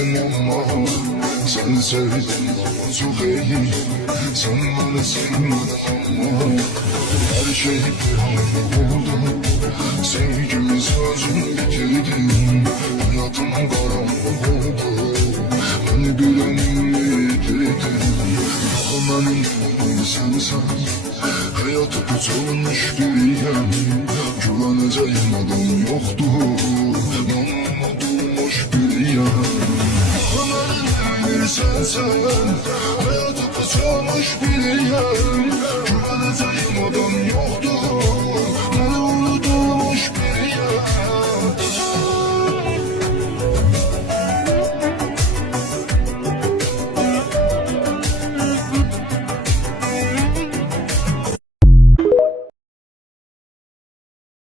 sevdim ama sen sevdin çok iyi. Sen beni sevmedin ama her şey bir anda oldu. Sevgimiz özüm bitirdin, hayatım karanlık oldu. Beni güvenimi yitirdin, daha benim oğlum sensen. Hayatı tutulmuş biriyim, güveneceğim adam yoktu. Yanıma durmuş biriyim, daha benim sensen. Hayatı tutulmuş biriyim,